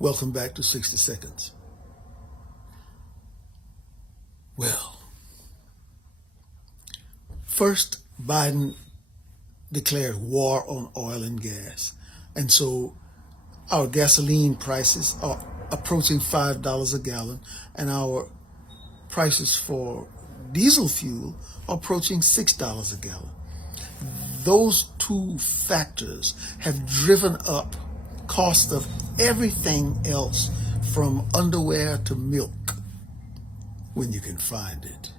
Welcome back to 60 Seconds. Well, first, Biden declared war on oil and gas. And so our gasoline prices are approaching $5 a gallon, and our prices for diesel fuel are approaching $6 a gallon. Those two factors have driven up cost of everything else from underwear to milk when you can find it.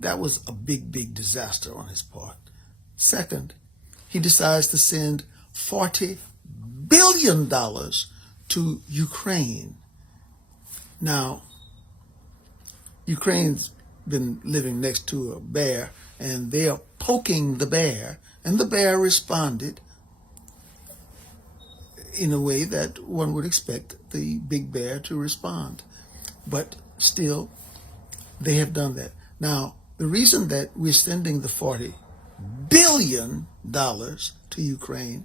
That was a big, big disaster on his part. Second, he decides to send $40 billion to Ukraine. Now, Ukraine's been living next to a bear, and they are poking the bear, and the bear responded in a way that one would expect the big bear to respond. But still, they have done that. Now, the reason that we're sending the $40 billion to Ukraine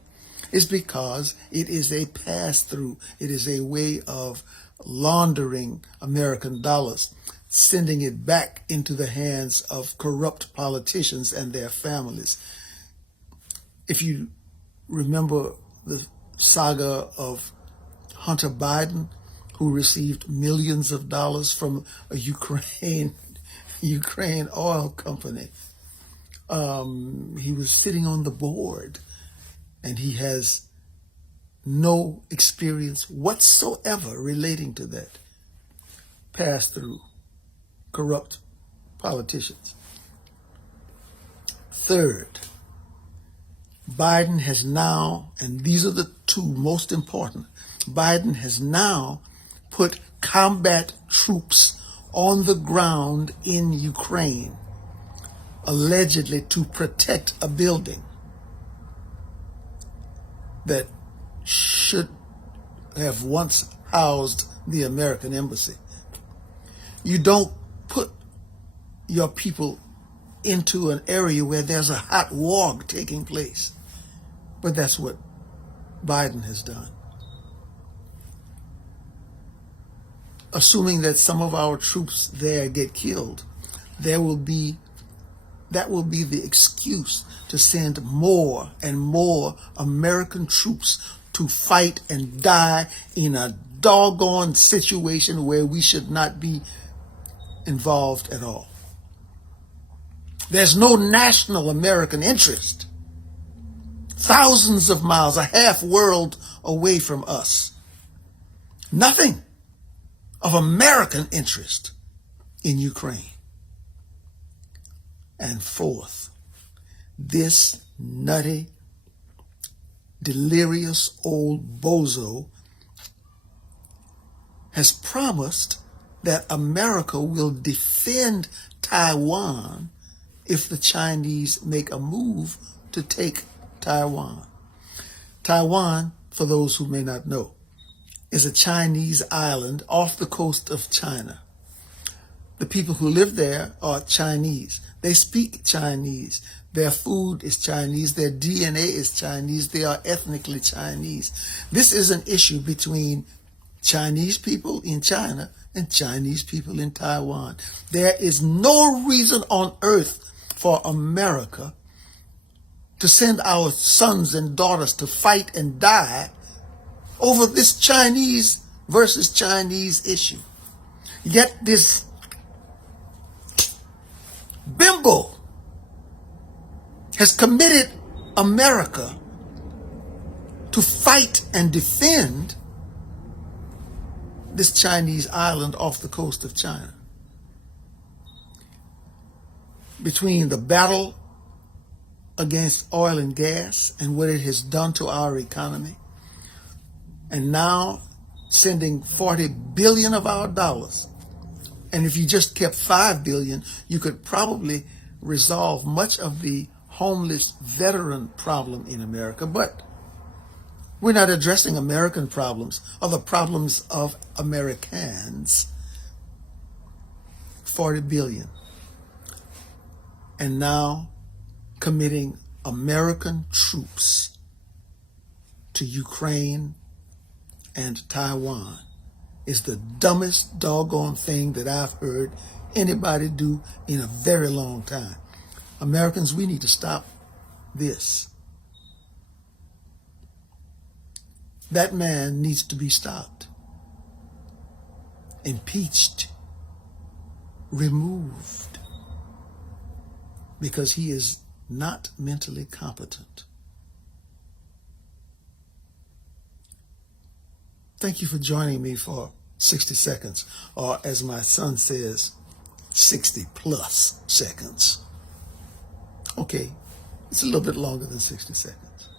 is because it is a pass-through. It is a way of laundering American dollars, sending it back into the hands of corrupt politicians and their families. If you remember the saga of Hunter Biden, who received millions of dollars from a Ukraine oil company. He was sitting on the board, and he has no experience whatsoever relating to that. Pass through corrupt politicians. Third, Biden has now, and these are the two most important, Biden has now put combat troops on the ground in Ukraine, allegedly to protect a building that should have once housed the American embassy. You don't put your people into an area where there's a hot war taking place. But that's what Biden has done. Assuming that some of our troops there get killed, that will be the excuse to send more and more American troops to fight and die in a doggone situation where we should not be involved at all. There's no national American interest. Thousands of miles, a half world away from us. Nothing of American interest in Ukraine. And fourth, this nutty, delirious old bozo has promised that America will defend Taiwan if the Chinese make a move to take Taiwan. Taiwan, for those who may not know, is a Chinese island off the coast of China. The people who live there are Chinese. They speak Chinese. Their food is Chinese. Their DNA is Chinese. They are ethnically Chinese. This is an issue between Chinese people in China and Chinese people in Taiwan. There is no reason on earth for America to send our sons and daughters to fight and die over this Chinese versus Chinese issue. Yet this bimbo has committed America to fight and defend this Chinese island off the coast of China. Between the battle against oil and gas and what it has done to our economy, and now sending 40 billion of our dollars. And if you just kept 5 billion, you could probably resolve much of the homeless veteran problem in America. But we're not addressing American problems or the problems of Americans. 40 billion. And now committing American troops to Ukraine and Taiwan is the dumbest doggone thing that I've heard anybody do in a very long time. Americans, we need to stop this. That man needs to be stopped, impeached, removed, because he is not mentally competent. Thank you for joining me for 60 seconds, or as my son says, 60 plus seconds. Okay, it's a little bit longer than 60 seconds.